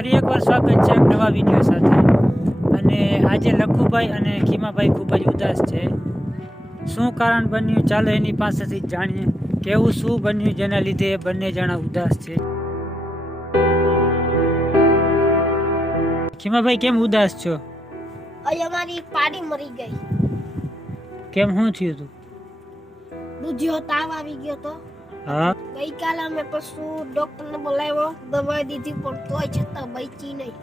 ફરી એકવાર સ્વાગત છે એક નવા વિડીયો સાથે। અને આજે લખુભાઈ અને ખીમાભાઈ ખૂબ જ ઉદાસ છે। શું કારણ બન્યું ચાલો એની પાસેથી જ જાણીએ કેવું શું બન્યું જેના લીધે એ બંને જણા ઉદાસ છે। ખીમાભાઈ કેમ ઉદાસ છો? અમારી પાડી મરી ગઈ। કેમ શું થયું તું? દૂધિયો તાવ આવી ગયો તો। હા ગઈકાલે અમે પશુ ડોક્ટરને બોલાવ્યો, દવા દીધી પણ તોય છતાં બચી નહીં।